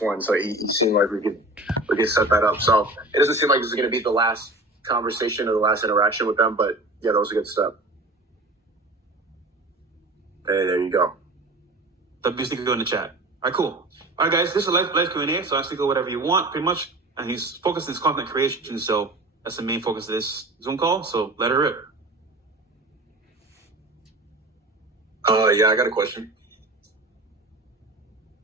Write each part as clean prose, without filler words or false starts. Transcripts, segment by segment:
one, so he seemed like we could set that up. So it doesn't seem like this is going to be the last conversation or the last interaction with them, but yeah, that was a good step. Hey, there you go. W Sneako in the chat. All right, cool. All right, guys, this is a live Q&A, so ask Sneako whatever you want, pretty much. And he's focused on his content creation, so that's the main focus of this Zoom call. So let her rip. Yeah, I got a question.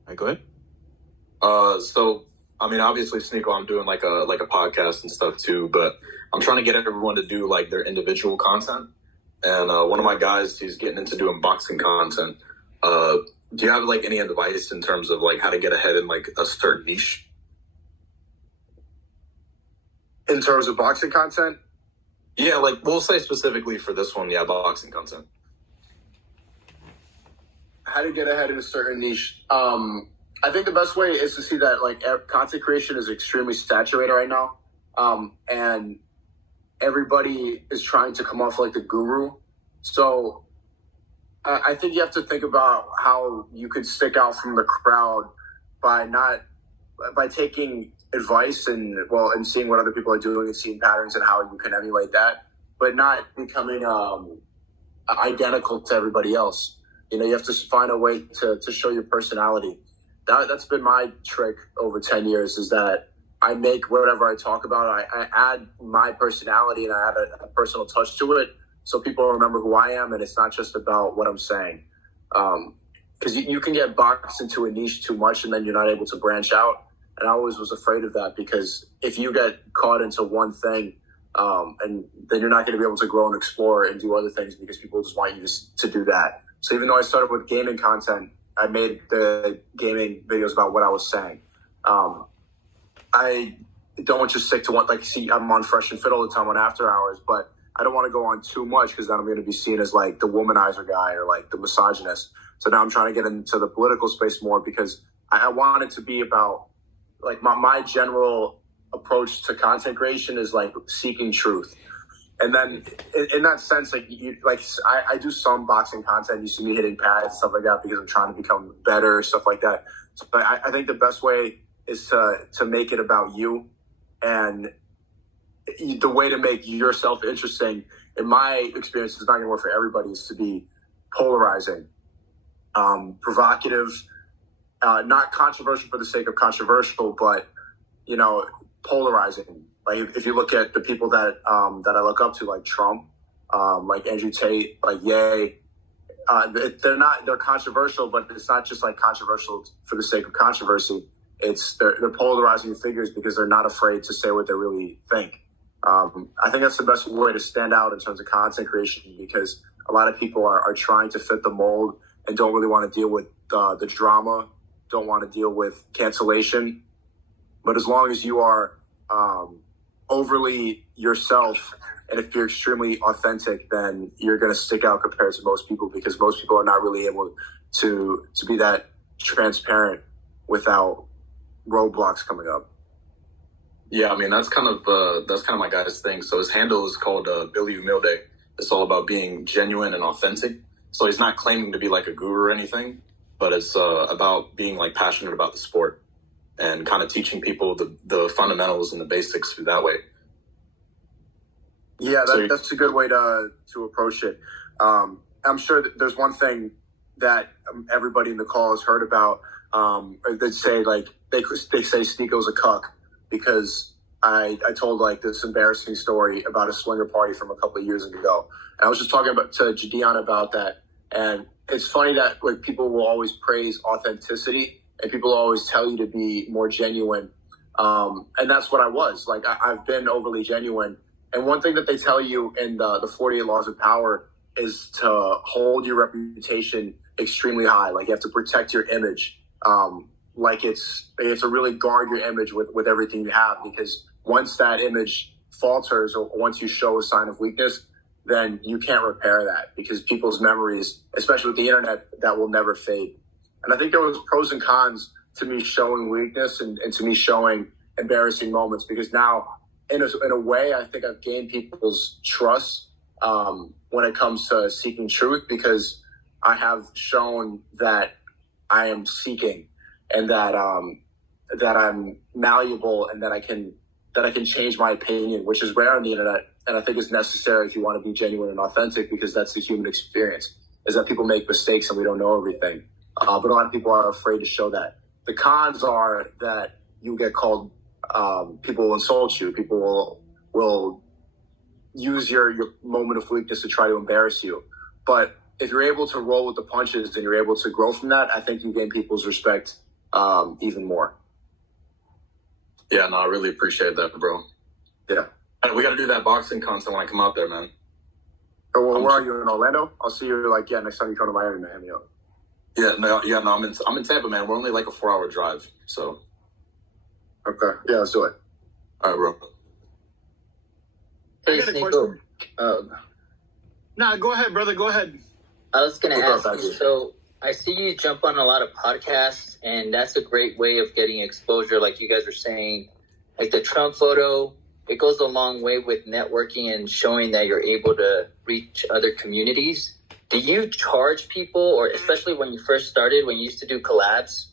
All right, go ahead. So I mean, obviously, Sneako, I'm doing like a podcast and stuff too, but I'm trying to get everyone to do like their individual content. And one of my guys, he's getting into doing boxing content. Do you have like any advice in terms of like how to get ahead in like a certain niche? In terms of boxing content? Yeah, like we'll say specifically for this one, yeah, boxing content. How to get ahead in a certain niche? I think the best way is to see that like content creation is extremely saturated right now, and everybody is trying to come off like the guru. So I think you have to think about how you could stick out from the crowd by taking advice and seeing what other people are doing and seeing patterns and how you can emulate that, but not becoming identical to everybody else. You have to find a way to show your personality. That's been my trick over 10 years, is that I make whatever I talk about, I add my personality and I add a personal touch to it so people remember who I am, and it's not just about what I'm saying. Because you can get boxed into a niche too much and then you're not able to branch out. And I always was afraid of that, because if you get caught into one thing, and then you're not going to be able to grow and explore and do other things because people just want you to do that. So even though I started with gaming content, I made the gaming videos about what I was saying. I don't just stick to one. Like, see, I'm on Fresh and Fit all the time on After Hours, but I don't want to go on too much because then I'm going to be seen as like the womanizer guy or like the misogynist. So now I'm trying to get into the political space more, because I want it to be about like my general approach to content creation is like seeking truth. And then in that sense, like I do some boxing content. You see me hitting pads and stuff like that because I'm trying to become better, stuff like that. So, but I think the best way is to make it about you, and the way to make yourself interesting, in my experience, is not going to work for everybody, is to be polarizing, provocative, not controversial for the sake of controversial, but polarizing. Like if you look at the people that I look up to, like Trump, like Andrew Tate, like Ye, they're controversial, but it's not just like controversial for the sake of controversy. They're polarizing figures because they're not afraid to say what they really think. I think that's the best way to stand out in terms of content creation, because a lot of people are trying to fit the mold and don't really want to deal with the drama, don't want to deal with cancellation. But as long as you are overly yourself, and if you're extremely authentic, then you're going to stick out compared to most people, because most people are not really able to be that transparent without roadblocks coming up. Yeah, I mean, that's kind of my guy's thing. So his handle is called Billy Humilde. It's all about being genuine and authentic. So he's not claiming to be like a guru or anything, but it's about being like passionate about the sport and kind of teaching people the fundamentals and the basics through that way. Yeah, that's a good way to approach it. I'm sure that there's one thing that everybody in the call has heard about. They'd say like they say Sneako's a cuck, because I told like this embarrassing story about a swinger party from a couple of years ago, and I was just talking to Jadian about that. And it's funny that like people will always praise authenticity, and people always tell you to be more genuine. And that's what I was. Like, I've been overly genuine. And one thing that they tell you in the 48 Laws of Power is to hold your reputation extremely high. Like, you have to protect your image. Like, you have to really guard your image with everything you have, because once that image falters, or once you show a sign of weakness, then you can't repair that, because people's memories, especially with the internet, that will never fade. And I think there was pros and cons to me showing weakness and to me showing embarrassing moments, because now, in a way, I think I've gained people's trust when it comes to seeking truth, because I have shown that I am seeking, and that that I'm malleable and that I can change my opinion, which is rare on the internet, and I think is necessary if you want to be genuine and authentic, because that's the human experience, is that people make mistakes and we don't know everything. But a lot of people are afraid to show that. The cons are that you get called, people will insult you, people will use your moment of weakness to try to embarrass you. But if you're able to roll with the punches and you're able to grow from that, I think you gain people's respect even more. Yeah, no, I really appreciate that, bro. Yeah. We got to do that boxing content when I come out there, man. Oh, well, where are you, in Orlando? I'll see you next time you come to Miami, man. Yeah, no, I'm in Tampa, man. We're only like a 4-hour drive, so. Okay, yeah, let's do it. All right, bro. Hey, Sneako. Nah, go ahead, brother. Go ahead. I was going to ask you, so I see you jump on a lot of podcasts, and that's a great way of getting exposure, like you guys were saying. Like the Trump photo, it goes a long way with networking and showing that you're able to reach other communities. Do you charge people, or especially when you first started, when you used to do collabs,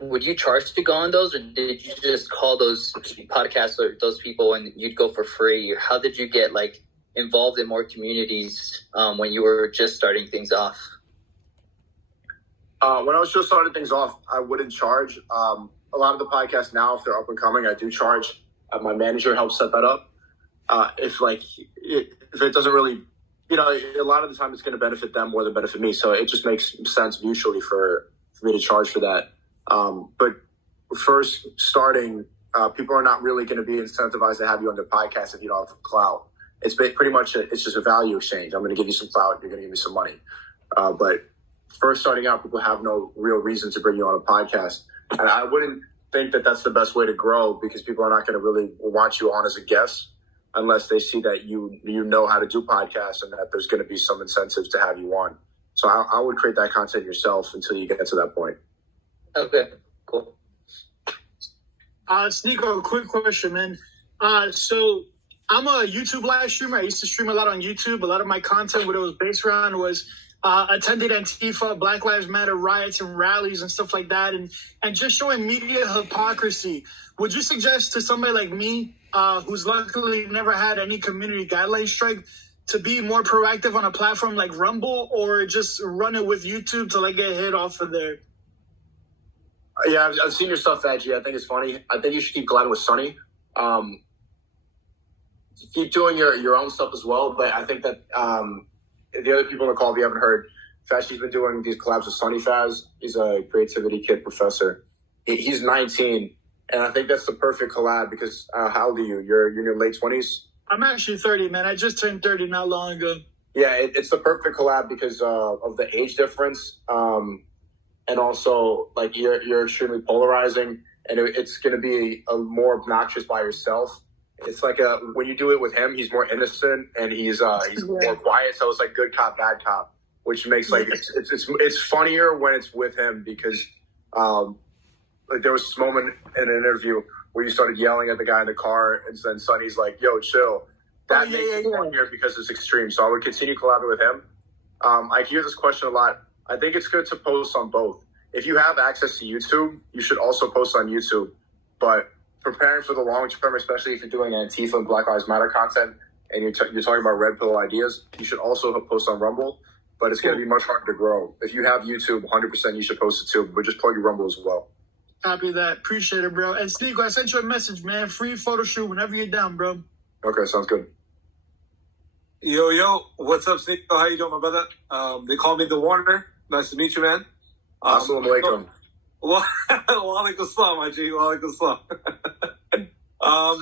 would you charge to go on those, or did you just call those podcasts or those people and you'd go for free? Or how did you get involved in more communities when you were just starting things off? When I was just starting things off, I wouldn't charge. A lot of the podcasts now, if they're up and coming, I do charge. My manager helps set that up. If it doesn't really, a lot of the time it's going to benefit them more than benefit me. So it just makes sense mutually for me to charge for that. But first starting, people are not really going to be incentivized to have you on their podcast if you don't have clout. It's pretty much it's just a value exchange. I'm going to give you some clout, you're going to give me some money. But first starting out, people have no real reason to bring you on a podcast. And I wouldn't think that that's the best way to grow, because people are not going to really want you on as a guest unless they see that you know how to do podcasts and that there's going to be some incentives to have you on. So I would create that content yourself until you get to that point. Okay, cool. Sneako, a quick question, man. So I'm a YouTube live streamer. I used to stream a lot on YouTube. A lot of my content, what it was based around, was attended Antifa, Black Lives Matter riots and rallies and stuff like that, and just showing media hypocrisy. Would you suggest to somebody like me, who's luckily never had any community guideline strike, to be more proactive on a platform like Rumble, or just run it with YouTube to get hit off of there? Yeah, I've seen your stuff, Adji. I think it's funny. I think you should keep collabing with Sonny. Keep doing your own stuff as well, but I think that the other people on the call, if you haven't heard, Fashy's been doing these collabs with Sonny Faz. He's a creativity kid professor. He's 19, and I think that's the perfect collab because how old are you? You're in your late 20s? I'm actually 30, man. I just turned 30 not long ago. Yeah, it's the perfect collab because of the age difference, and also you're extremely polarizing, and it's going to be more obnoxious by yourself. It's when you do it with him, he's more innocent and he's more quiet. So it's like good cop, bad cop, which makes it's funnier when it's with him because there was this moment in an interview where you started yelling at the guy in the car, and then Sonny's like, "Yo, chill." That makes it funnier because it's extreme. So I would continue collaborating with him. I hear this question a lot. I think it's good to post on both. If you have access to YouTube, you should also post on YouTube, but preparing for the long term, especially if you're doing Antifa and Black Lives Matter content and you're talking about red pill ideas, you should also post on Rumble, but it's going to be much harder to grow. If you have YouTube, 100% you should post it too, but just plug your Rumble as well. Copy that. Appreciate it, bro. And Sneako, I sent you a message, man. Free photo shoot whenever you're down, bro. Okay, sounds good. Yo, what's up, Sneako? How you doing, my brother? They call me the Warner. Nice to meet you, man. Assalamu alaikum. Walaikum salam, my G. Walaikum salam.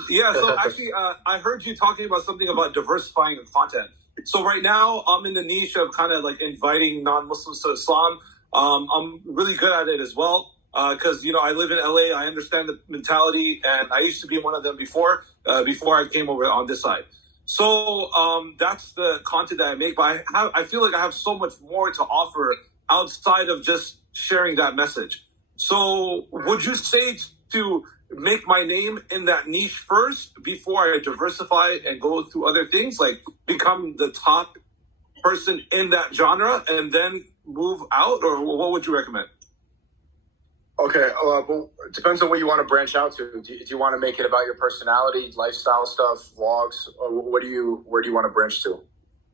So actually, I heard you talking about something about diversifying the content. So right now, I'm in the niche of kind of inviting non-Muslims to Islam. I'm really good at it as well because, I live in LA. I understand the mentality, and I used to be one of them before I came over on this side. So that's the content that I make. But I feel like I have so much more to offer outside of just sharing that message. So would you say to make my name in that niche first before I diversify and go through other things, become the top person in that genre and then move out? Or what would you recommend? Okay, but it depends on what you want to branch out to. Do you want to make it about your personality, lifestyle stuff, vlogs, or where do you want to branch to?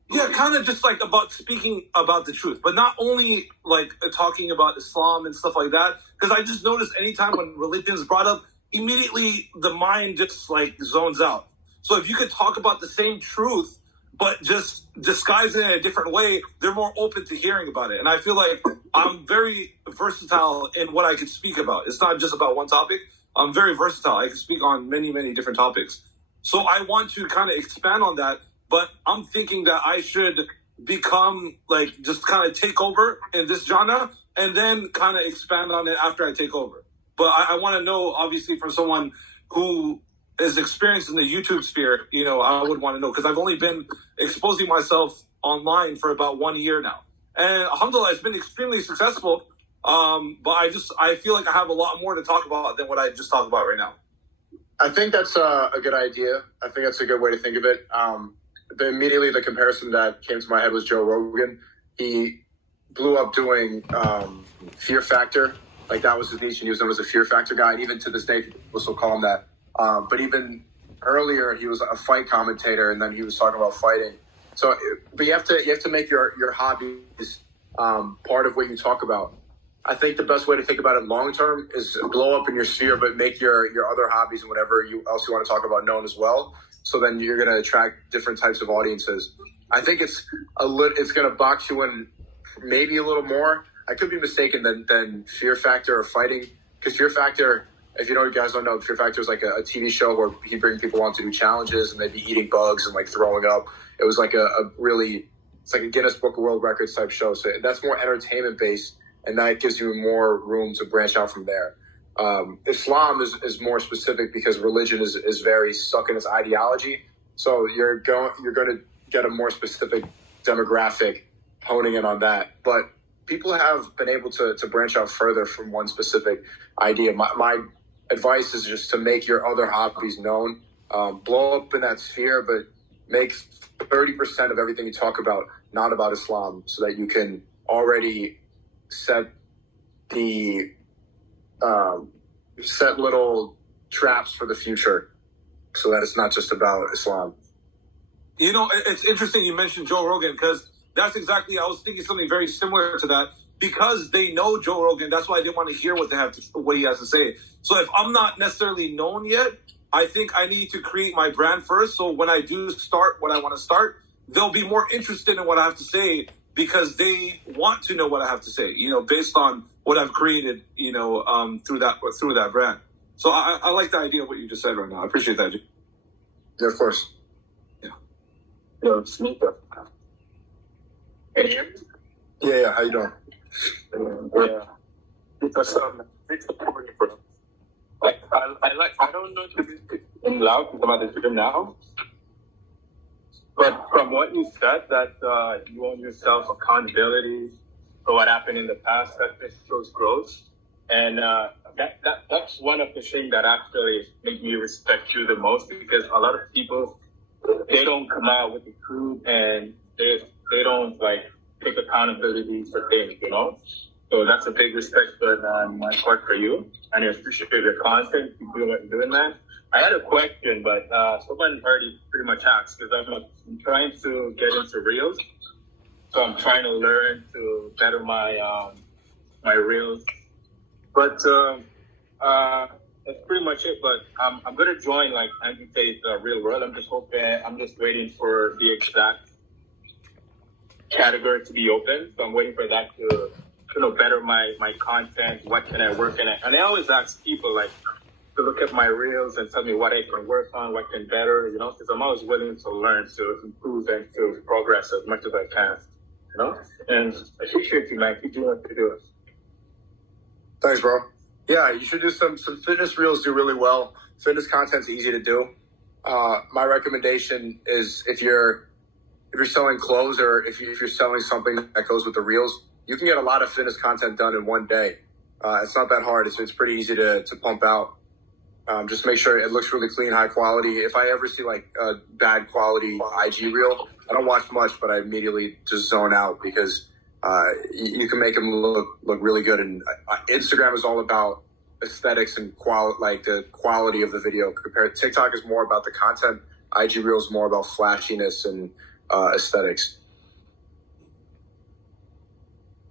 Yeah, kind of just like about speaking about the truth, but not only like talking about Islam and stuff like that. Because I just noticed anytime when religion is brought up, immediately the mind just like zones out. So if you could talk about the same truth, but just disguise it in a different way, they're more open to hearing about it. And I feel like I'm very versatile in what I can speak about. It's not just about one topic. I'm very versatile. I can speak on many, many different topics. So I want to kind of expand on that. But I'm thinking that I should become like just kind of take over in this genre and then kind of expand on it after I take over. But I want to know, obviously, from someone who is experienced in the YouTube sphere, you know, I would want to know because I've only been exposing myself online for about 1 year now. And alhamdulillah, it's been extremely successful. But I feel like I have a lot more to talk about than what I just talked about right now. I think that's a good idea. I think that's a good way to think of it. Immediately the comparison that came to my head was Joe Rogan. He blew up doing Fear Factor. Like that was his niche, and he was known as a Fear Factor guy. And even to this day, people still call him that. But even earlier, he was a fight commentator, and then he was talking about fighting. So, but you have to make your hobbies part of what you talk about. I think the best way to think about it long term is blow up in your sphere, but make your other hobbies and whatever else you want to talk about known as well. So then you're going to attract different types of audiences. I think it's going to box you in maybe a little more. I could be mistaken than Fear Factor or fighting, because Fear Factor, if you guys don't know, Fear Factor is like a TV show where he'd bring people on to do challenges and they'd be eating bugs and like throwing up. It was like it's like a Guinness Book of World Records type show. So that's more entertainment based, and that gives you more room to branch out from there. Islam is more specific because religion is very stuck in its ideology. So you're going to get a more specific demographic honing in on that. But people have been able to branch out further from one specific idea. My advice is just to make your other hobbies known. Blow up in that sphere, but make 30% of everything you talk about not about Islam, so that you can already set little traps for the future, so that it's not just about Islam. You know, it's interesting you mentioned Joe Rogan, because that's exactly, I was thinking something very similar to that. Because they know Joe Rogan, that's why I didn't want to hear what he has to say. So if I'm not necessarily known yet, I think I need to create my brand first. So when I do start what I want to start, they'll be more interested in what I have to say because they want to know what I have to say, you know, based on what I've created, you know, through that brand. So I like the idea of what you just said right now. I appreciate that. Yeah, of course. Yeah. Yo, Sneaker. Hey. Yeah. How you doing? Yeah. Because it's important for them. Like I don't know if it's in loud because I'm at the gym now. But from what you said, that you want yourself accountability for what happened in the past, that this shows growth. And that's one of the things that actually make me respect you the most, because a lot of people, they don't come out with the truth and they don't like take accountability for things, you know? So that's a big respect on my part for you. And I appreciate your content. Keep doing that. I had a question, but someone already pretty much asked, because I'm trying to get into Reels. So I'm trying to learn to better my my Reels. But that's pretty much it. But I'm going to join like Andrew Tate's Real World. I'm just waiting for the exact category to be open. So I'm waiting for that to better my content. What can I work in? And I always ask people like to look at my reels and tell me what I can work on, what can better, you know, because I'm always willing to learn, to improve and to progress as much as I can, you know. And I appreciate you, man. Keep doing what you do. Thanks, bro. Yeah, you should do some fitness reels. Do really well. Fitness content's easy to do. My recommendation is if you're selling clothes or if you're selling something that goes with the reels, you can get a lot of fitness content done in one day. It's not that hard. It's pretty easy to pump out. Just make sure it looks really clean, high quality. If I ever see like a bad quality IG reel, I don't watch much, but I immediately just zone out because you can make them look really good. And Instagram is all about aesthetics and like the quality of the video. Compared TikTok is more about the content. IG Reels is more about flashiness and aesthetics.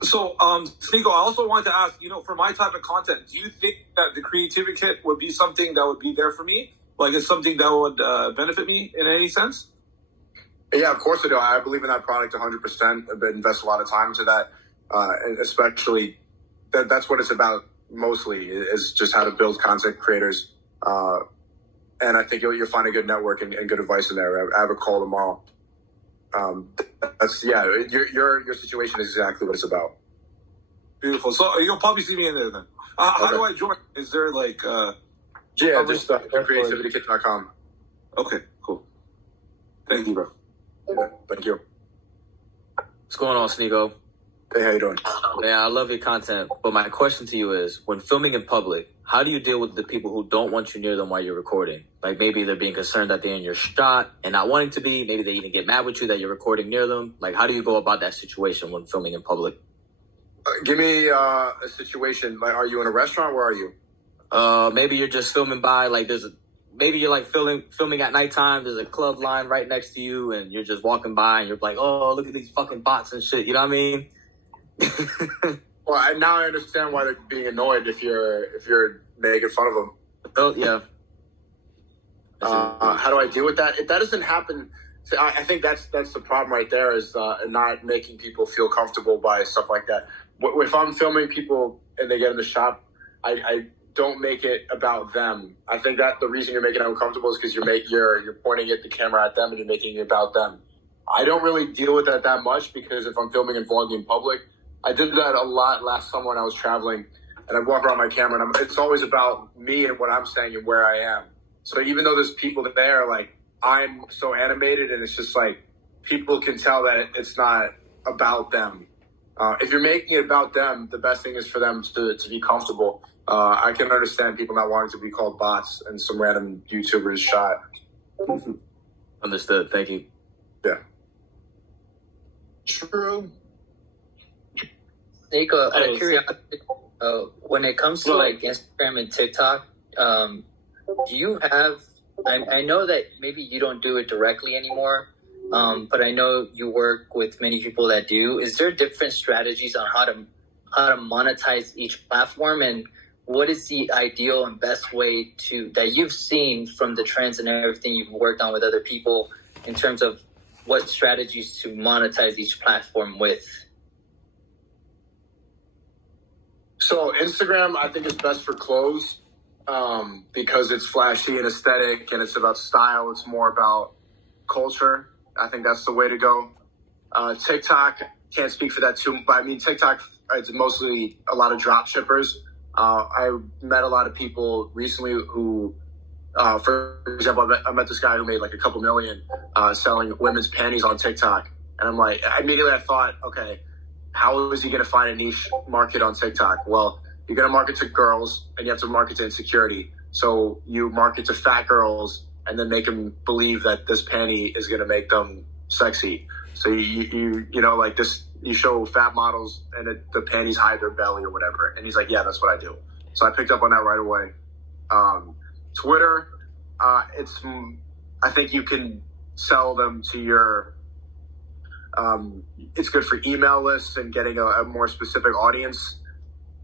So, Sneako, I also wanted to ask, for my type of content, do you think that the creativity kit would be something that would be there for me? Like, it's something that would benefit me in any sense? Yeah, of course I do. I believe in that product 100%. I've invest a lot of time into that, and especially that's what it's about mostly, is just how to build content creators. And I think you'll find a good network and good advice in there. I have a call tomorrow. Your situation is exactly what it's about. Beautiful. So you'll probably see me in there then. How do I join? Is there like... just creativitykit.com. Okay, cool. Thank you, bro. Yeah, thank you. What's going on, Sneako? Hey, how you doing? Man, I love your content, but my question to you is, when filming in public, how do you deal with the people who don't want you near them while you're recording? Like, maybe they're being concerned that they're in your shot and not wanting to be. Maybe they even get mad with you that you're recording near them. Like, how do you go about that situation when filming in public? Give me a situation. Like, are you in a restaurant? Where are you? Maybe you're just filming by, like, maybe you're like filming at nighttime. There's a club line right next to you, and you're just walking by, and you're like, "Oh, look at these fucking bots and shit." You know what I mean? Well, now I understand why they're being annoyed if you're making fun of them. Oh yeah. How do I deal with that? If that doesn't happen, I think that's the problem right there, is not making people feel comfortable by stuff like that. If I'm filming people and they get in the shop, I don't make it about them. I think that the reason you're making it uncomfortable is because you're pointing the camera at them and you're making it about them. I don't really deal with that much, because if I'm filming and vlogging in public, I did that a lot last summer when I was traveling, and I walk around my camera and it's always about me and what I'm saying and where I am. So even though there's people there, like, I'm so animated, and it's just like people can tell that it's not about them. If you're making it about them, the best thing is for them to be comfortable. I can understand people not wanting to be called bots and some random YouTuber's shot. Understood. Thank you. Yeah. True. Nico, out of curiosity, when it comes to like Instagram and TikTok, do you have? I know that maybe you don't do it directly anymore, but I know you work with many people that do. Is there different strategies on how to monetize each platform, and what is the ideal and best way that you've seen from the trends and everything you've worked on with other people in terms of what strategies to monetize each platform with? So Instagram, I think, is best for clothes, because it's flashy and aesthetic, and it's about style. It's more about culture. I think that's the way to go. TikTok, can't speak for that too, but I mean, TikTok, it's mostly a lot of drop shippers. I met a lot of people recently who, for example, I met this guy who made like a couple million selling women's panties on TikTok. And I'm like, immediately I thought, okay, how is he going to find a niche market on TikTok? Well, you're going to market to girls, and you have to market to insecurity. So you market to fat girls and then make them believe that this panty is going to make them sexy. So you like this, you show fat models and the panties hide their belly or whatever. And he's like, yeah, that's what I do. So I picked up on that right away. Twitter, I think you can sell them to your, it's good for email lists and getting a more specific audience.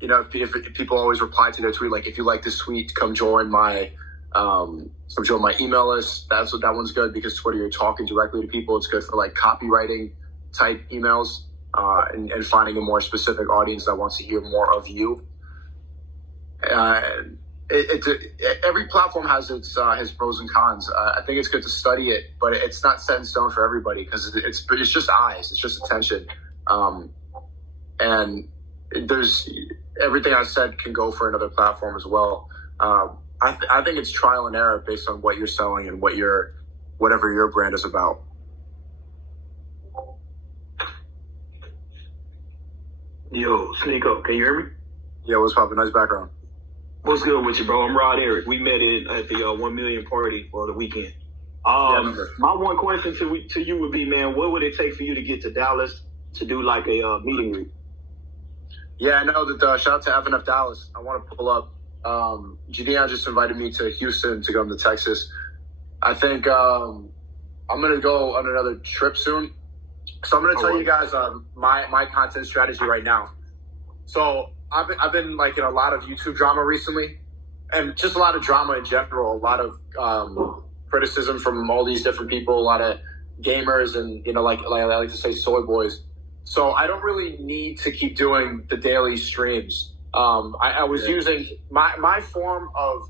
You know, if people always reply to their tweet, like, if you like this tweet, come join my email list. That one's good, because Twitter, you're talking directly to people. It's good for like copywriting type emails, and finding a more specific audience that wants to hear more of you. Every platform has its pros and cons. I think it's good to study it, but it's not set in stone for everybody, because it's just eyes, it's just attention, and there's everything I said can go for another platform as well. I think it's trial and error based on what you're selling and whatever your brand is about. Yo, Sneako, can you hear me? Yeah, what's poppin'? Nice background. What's good with you, bro? I'm Rod Eric. We met at the 1 million party for the weekend. My one question to you would be, man, what would it take for you to get to Dallas? to do like a meet and greet. Yeah, I know that. Shout out to FNF Dallas. I want to pull up. Gideon just invited me to Houston to come to Texas. I think I'm gonna go on another trip soon. So I'm gonna tell you guys my content strategy right now. So I've been like in a lot of YouTube drama recently, and just a lot of drama in general. A lot of criticism from all these different people. A lot of gamers, and like I like to say, soy boys. So I don't really need to keep doing the daily streams. I was using my form of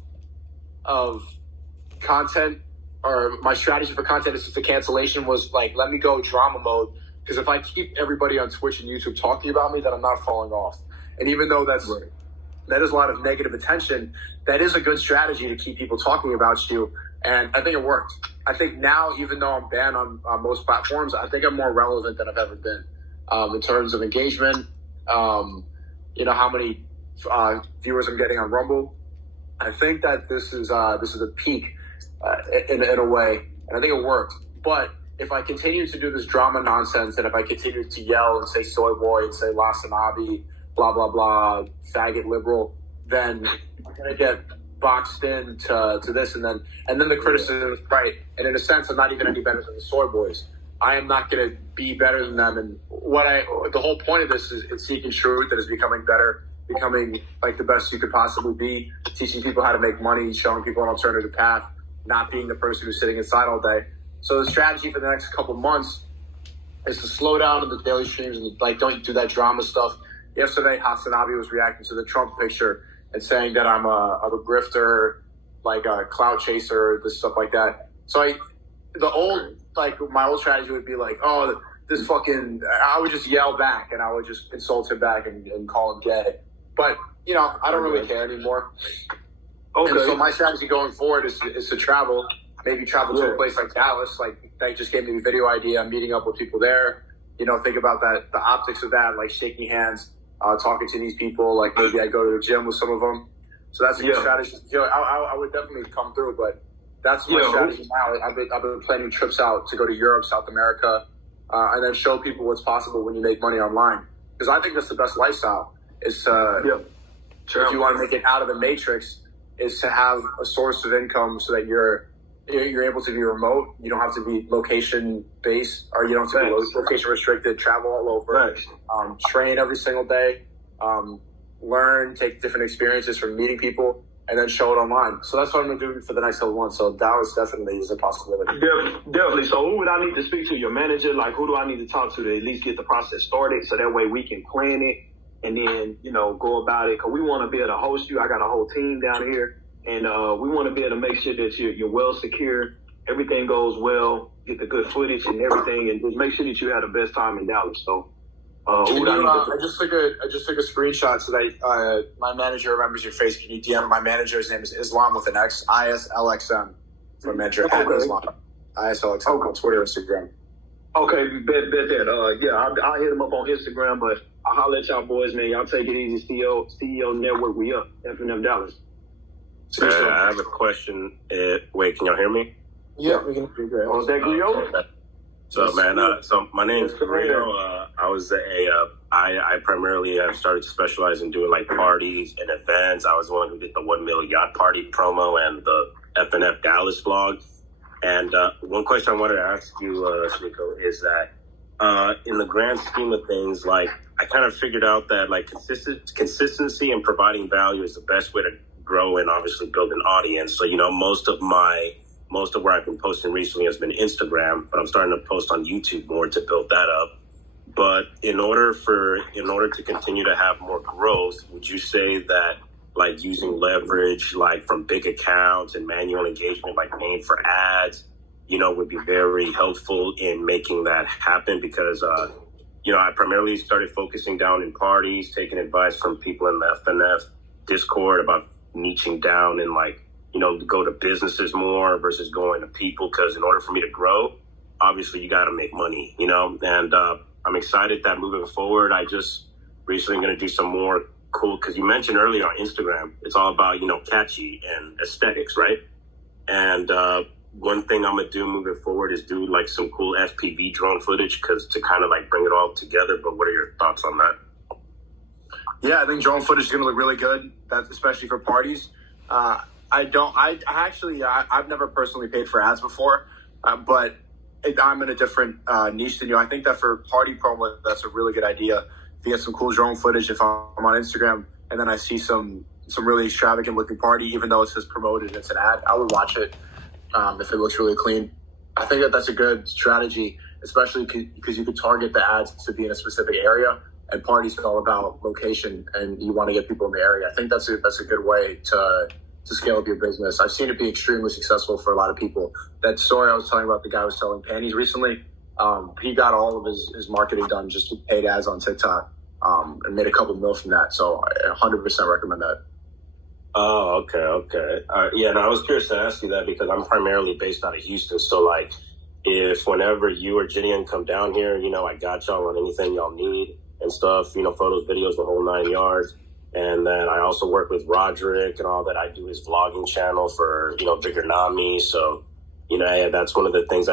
content, or my strategy for content is the cancellation was like, let me go drama mode. Because if I keep everybody on Twitch and YouTube talking about me, then I'm not falling off. And even though that is a lot of negative attention, that is a good strategy to keep people talking about you. And I think it worked. I think now, even though I'm banned on most platforms, I think I'm more relevant than I've ever been in terms of engagement. How many viewers I'm getting on Rumble. I think that this is a peak in a way, and I think it worked. But if I continue to do this drama nonsense, and if I continue to yell and say soy boy and say La Sanabi, blah blah blah, faggot liberal, then I'm gonna get boxed in to this, and then the criticism is right. And in a sense, I'm not even any better than the soy boys. I am not going to be better than them. And the whole point of this is seeking truth, that is becoming better, becoming like the best you could possibly be, teaching people how to make money, showing people an alternative path, not being the person who's sitting inside all day. So the strategy for the next couple months is to slow down in the daily streams and like don't do that drama stuff. Yesterday, Hasanabi was reacting to the Trump picture and saying that I'm a grifter, like a clout chaser, this stuff like that. So my old strategy would be like, oh, this fucking, I would just yell back and I would just insult him back and call him gay. But, I don't really care anymore. Okay. And so my strategy going forward is to travel, maybe travel to a place like Dallas. Like, they just gave me the video idea. I'm meeting up with people there. Think about that, the optics of that, like shaking hands, talking to these people. Like, maybe I go to the gym with some of them. So that's a good strategy. I would definitely come through, but that's my strategy now. I've been planning trips out to go to Europe, South America, and then show people what's possible when you make money online. Because I think that's the best lifestyle. Is to, if you want to make it out of the matrix, is to have a source of income so that you're able to be remote. You don't have to be location based, or you don't have to be location restricted. Travel all over, train every single day, learn, take different experiences from meeting people, and then show it online. So that's what I'm going to do for the next couple months. So Dallas definitely is a possibility. Definitely. So who would I need to speak to? Your manager? Like, who do I need to talk to at least get the process started, so that way we can plan it and then, go about it? Because we want to be able to host you. I got a whole team down here, and we want to be able to make sure that you're well secure, everything goes well, get the good footage and everything, and just make sure that you have the best time in Dallas. So I just took a screenshot so that my manager remembers your face. Can you DM my manager's name is Islam with an X, ISLXM. My manager at Islam, ISLXM on Twitter, Instagram. Okay, bet that. I'll hit him up on Instagram, but I'll holler at y'all boys, man. Y'all take it easy. CEO Network, we up. FNF Dallas. I have a question. Wait, can y'all hear me? Yeah, we can hear you. Oh, is that Grio? So, man, so my name is Grio. I primarily started to specialize in doing like parties and events. I was the one who did the 1 Mil Yacht Party promo and the FNF Dallas vlog. And one question I wanted to ask you, Shmiko, is that in the grand scheme of things, like, I kind of figured out that like consistency and providing value is the best way to grow and obviously build an audience. So, most of where I've been posting recently has been Instagram, but I'm starting to post on YouTube more to build that up. But in order to continue to have more growth, would you say that like using leverage, like from big accounts and manual engagement, like paying for ads, would be very helpful in making that happen? Because, I primarily started focusing down in parties, taking advice from people in the FNF Discord about niching down and like, go to businesses more versus going to people. Because in order for me to grow, obviously you got to make money, and I'm excited that moving forward, I just recently going to do some more cool, because you mentioned earlier on Instagram, it's all about, catchy and aesthetics, right? And one thing I'm gonna do moving forward is do like some cool FPV drone footage because to kind of like bring it all together. But what are your thoughts on that? Yeah, I think drone footage is going to look really good. That's especially for parties. I've never personally paid for ads before, but I'm in a different niche than you. I think that for party promo, that's a really good idea. If you get some cool drone footage, if I'm on Instagram and then I see some really extravagant looking party, even though it says promoted and it's an ad, I would watch it if it looks really clean. I think that that's a good strategy, especially because you could target the ads to be in a specific area. And parties are all about location, and you want to get people in the area. I think that's a good way to scale up your business. I've seen it be extremely successful for a lot of people. That story I was telling about, the guy who was selling panties recently, he got all of his marketing done just with paid ads on TikTok, and made a couple mil from that. So I 100% recommend that. Oh, okay. Yeah, and I was curious to ask you that because I'm primarily based out of Houston. So, like, if whenever you or Gideon come down here, I got y'all on anything y'all need and stuff, photos, videos, the whole 9 yards. And then I also work with Roderick and all that. I do his vlogging channel for, Bigger Nami. So, yeah, that's one of the things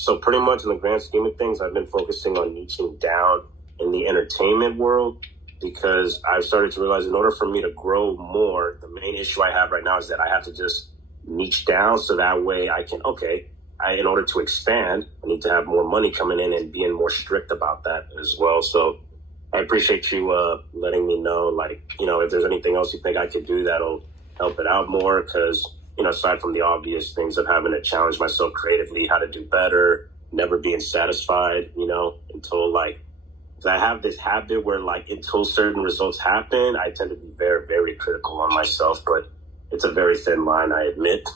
so pretty much in the grand scheme of things, I've been focusing on niching down in the entertainment world because I've started to realize in order for me to grow more, the main issue I have right now is that I have to just niche down so that way I can, in order to expand, I need to have more money coming in and being more strict about that as well. So I appreciate you letting me know, if there's anything else you think I could do that'll help it out more. Because, aside from the obvious things of having to challenge myself creatively, how to do better, never being satisfied, until I have this habit where until certain results happen, I tend to be very, very critical on myself. But it's a very thin line, I admit.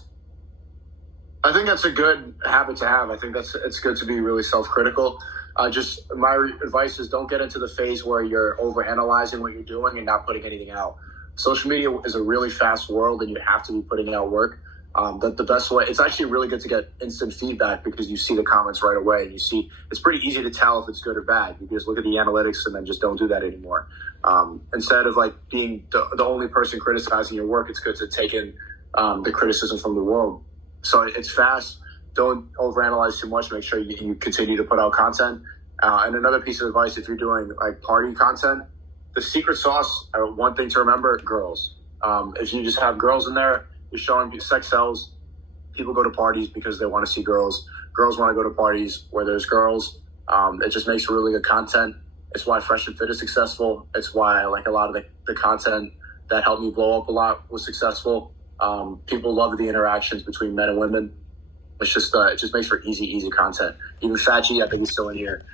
I think that's a good habit to have. I think it's good to be really self-critical. Just my advice is don't get into the phase where you're overanalyzing what you're doing and not putting anything out. Social media is a really fast world and you have to be putting out work. The best way, it's actually really good to get instant feedback because you see the comments right away and it's pretty easy to tell if it's good or bad. You just look at the analytics and then just don't do that anymore. Instead of being the only person criticizing your work, it's good to take in the criticism from the world. So it's fast. Don't overanalyze too much. Make sure you continue to put out content. And another piece of advice, if you're doing party content, the secret sauce, one thing to remember, girls. If you just have girls in there, you're showing sex sells. People go to parties because they want to see girls. Girls want to go to parties where there's girls. It just makes really good content. It's why Fresh and Fit is successful. It's why a lot of the content that helped me blow up a lot was successful. People love the interactions between men and women. It's just it just makes for easy content. Even Fachi, I think he's still in here.